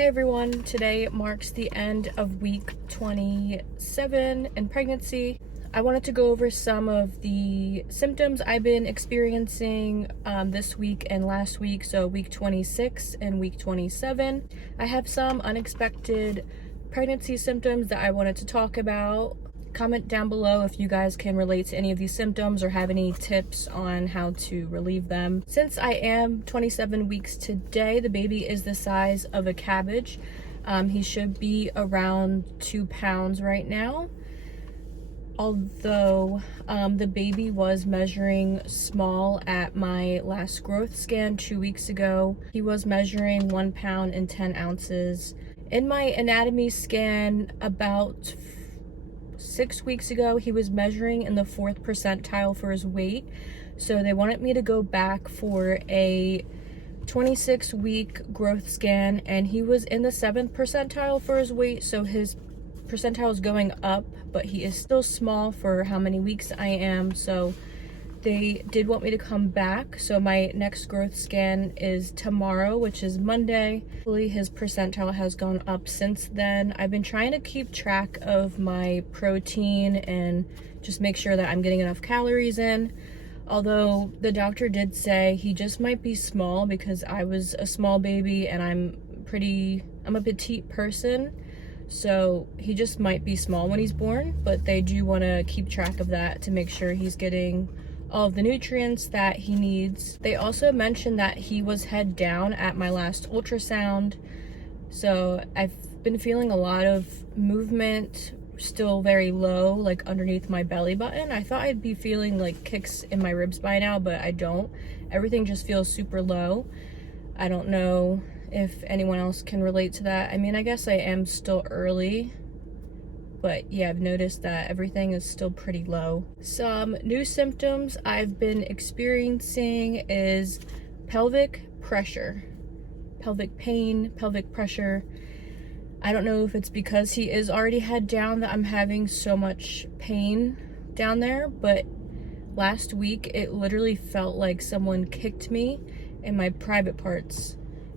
Hey everyone, today marks the end of week 27 in pregnancy. I wanted to go over some of the symptoms I've been experiencing this week and last week, so week 26 and week 27. I have some unexpected pregnancy symptoms that I wanted to talk about. Comment down below if you guys can relate to any of these symptoms or have any tips on how to relieve them. Since I am 27 weeks today, the baby is the size of a cabbage. He should be around 2 pounds right now. Although the baby was measuring small at my last growth scan 2 weeks ago. He was measuring 1 pound and 10 ounces. In my anatomy scan about 6 weeks ago, he was measuring in the 4th percentile for his weight. So they wanted me to go back for a 26-week growth scan, and he was in the 7th percentile for his weight. So his percentile is going up, but he is still small for how many weeks I am. So they did want me to come back. So my next growth scan is tomorrow, which is Monday. Hopefully his percentile has gone up since then. I've been trying to keep track of my protein and just make sure that I'm getting enough calories in. Although the doctor did say he just might be small because I was a small baby and I'm a petite person. So he just might be small when he's born, but they do want to keep track of that to make sure he's getting all of the nutrients that he needs. They also mentioned that he was head down at my last ultrasound. So I've been feeling a lot of movement, still very low, like underneath my belly button. I thought I'd be feeling like kicks in my ribs by now, but I don't. Everything just feels super low. I don't know if anyone else can relate to that. I mean, I guess I am still early, but yeah, I've noticed that everything is still pretty low. Some new symptoms I've been experiencing is pelvic pressure, pelvic pain, pelvic pressure. I don't know if it's because he is already head down that I'm having so much pain down there, but last week it literally felt like someone kicked me in my private parts.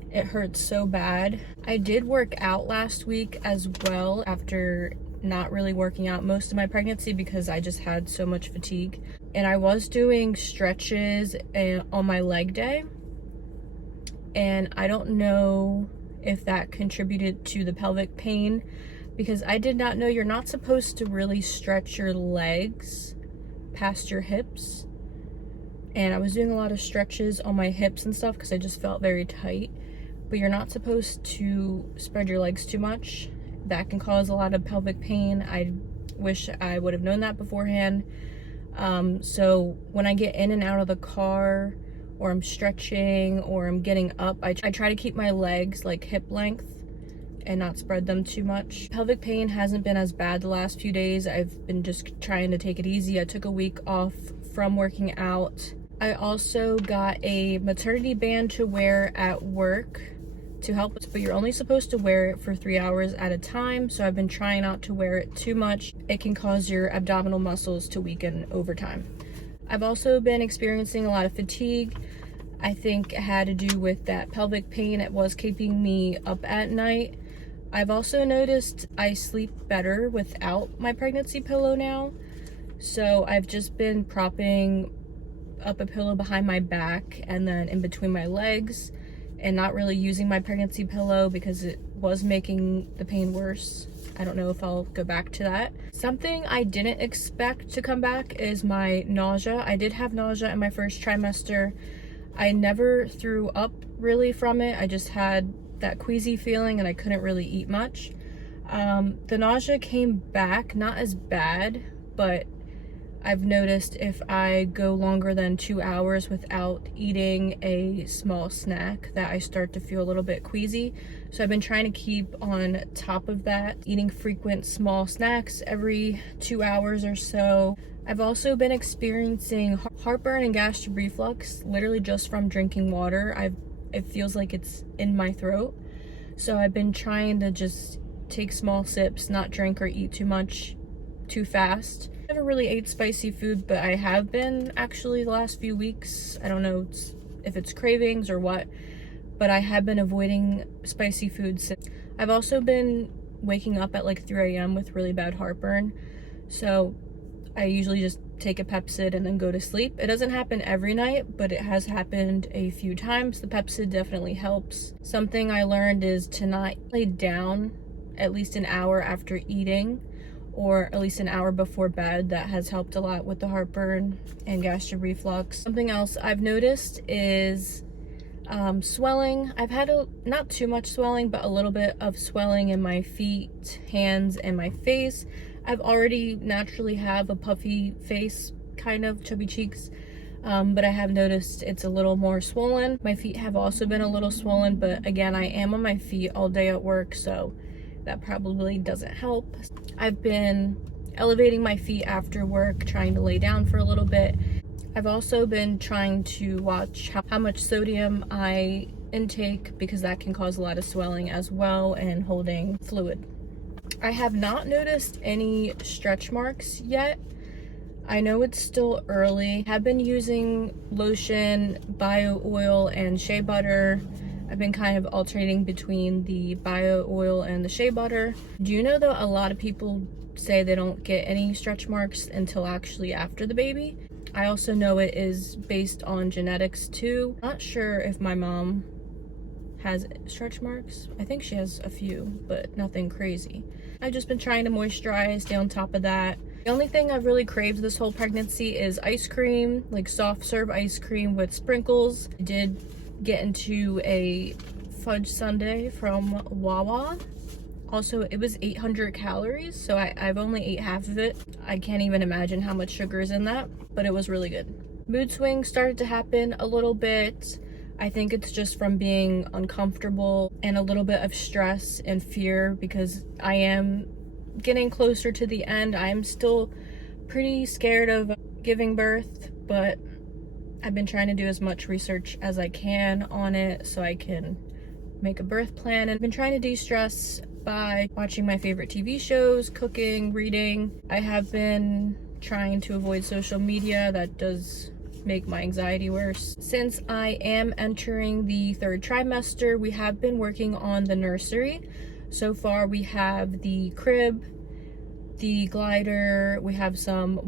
It hurts so bad. I did work out last week as well after not really working out most of my pregnancy because I just had so much fatigue. And I was doing stretches on my leg day. And I don't know if that contributed to the pelvic pain because I did not know you're not supposed to really stretch your legs past your hips. And I was doing a lot of stretches on my hips and stuff because I just felt very tight. But you're not supposed to spread your legs too much. That can cause a lot of pelvic pain. I wish I would have known that beforehand. So when I get in and out of the car, or I'm stretching, or I'm getting up, I try to keep my legs like hip length and not spread them too much. Pelvic pain hasn't been as bad the last few days. I've been just trying to take it easy. I took a week off from working out. I also got a maternity band to wear at work to help, but you're only supposed to wear it for 3 hours at a time. So I've been trying not to wear it too much. It can cause your abdominal muscles to weaken over time. I've also been experiencing a lot of fatigue. I think it had to do with that pelvic pain. It was keeping me up at night. I've also noticed I sleep better without my pregnancy pillow now. So I've just been propping up a pillow behind my back and then in between my legs, and not really using my pregnancy pillow because it was making the pain worse. I don't know if I'll go back to that. Something I didn't expect to come back is my nausea. I did have nausea in my first trimester. I never threw up really from it. I just had that queasy feeling and I couldn't really eat much. The nausea came back, not as bad, but I've noticed if I go longer than 2 hours without eating a small snack that I start to feel a little bit queasy. So I've been trying to keep on top of that, eating frequent small snacks every 2 hours or so. I've also been experiencing heartburn and gastric reflux literally just from drinking water. It feels like it's in my throat. So I've been trying to just take small sips, not drink or eat too much too fast. I never really ate spicy food, but I have been actually the last few weeks. I don't know if it's cravings or what, but I have been avoiding spicy foods. I've also been waking up at like 3 a.m. with really bad heartburn, so I usually just take a Pepcid and then go to sleep. It doesn't happen every night, but it has happened a few times. The Pepcid definitely helps. Something I learned is to not lay down at least an hour after eating, or at least an hour before bed. That has helped a lot with the heartburn and gastric reflux. Something else I've noticed is swelling. I've had not too much swelling, but a little bit of swelling in my feet, hands, and my face. I've already naturally have a puffy face, kind of chubby cheeks, but I have noticed it's a little more swollen. My feet have also been a little swollen, but again, I am on my feet all day at work, so that probably doesn't help. I've been elevating my feet after work, trying to lay down for a little bit. I've also been trying to watch how much sodium I intake, because that can cause a lot of swelling as well, and holding fluid. I have not noticed any stretch marks yet. I know it's still early. I've been using lotion, bio oil, and shea butter. I've been kind of alternating between the bio oil and the shea butter. Do you know that a lot of people say they don't get any stretch marks until actually after the baby? I also know it is based on genetics too. Not sure if my mom has stretch marks. I think she has a few, but nothing crazy. I've just been trying to moisturize, stay on top of that. The only thing I've really craved this whole pregnancy is ice cream, like soft serve ice cream with sprinkles. I did get into a fudge sundae from Wawa. Also, it was 800 calories, so I've only ate half of it. I can't even imagine how much sugar is in that, but it was really good. Mood swings started to happen a little bit. I think it's just from being uncomfortable and a little bit of stress and fear, because I am getting closer to the end. I'm still pretty scared of giving birth, but I've been trying to do as much research as I can on it so I can make a birth plan. And I've been trying to de-stress by watching my favorite TV shows, cooking, reading. I have been trying to avoid social media. That does make my anxiety worse. Since I am entering the 3rd trimester, we have been working on the nursery. So far we have the crib, the glider, we have some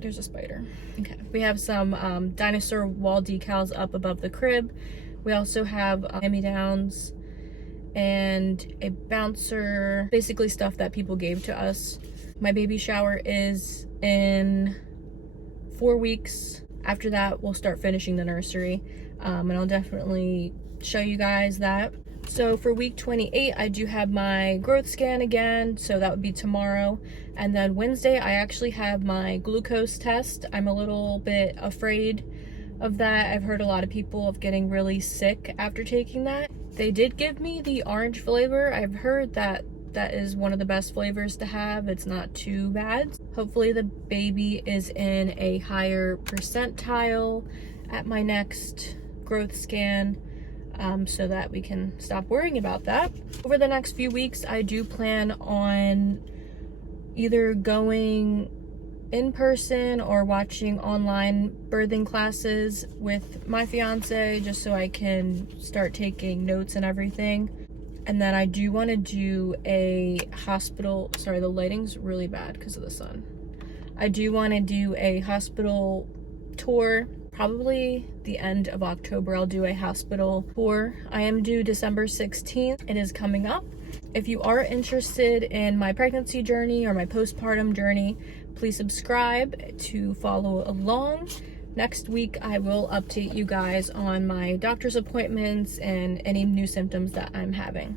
there's a spider. Okay. We have some dinosaur wall decals up above the crib. We also have hand-me-downs and a bouncer, basically stuff that people gave to us. My baby shower is in 4 weeks. After that, we'll start finishing the nursery, and I'll definitely show you guys that. So for week 28, I do have my growth scan again, so that would be tomorrow. And then Wednesday, I actually have my glucose test. I'm a little bit afraid of that. I've heard a lot of people of getting really sick after taking that. They did give me the orange flavor. I've heard that that is one of the best flavors to have. It's not too bad. Hopefully the baby is in a higher percentile at my next growth scan, so that we can stop worrying about that. Over the next few weeks, I do plan on either going in person or watching online birthing classes with my fiance, just so I can start taking notes and everything. And then I do want to do a hospital, sorry, the lighting's really bad because of the sun. I do want to do a hospital tour. Probably the end of October, I'll do a hospital tour. I am due December 16th. It is coming up. If you are interested in my pregnancy journey or my postpartum journey, please subscribe to follow along. Next week, I will update you guys on my doctor's appointments and any new symptoms that I'm having.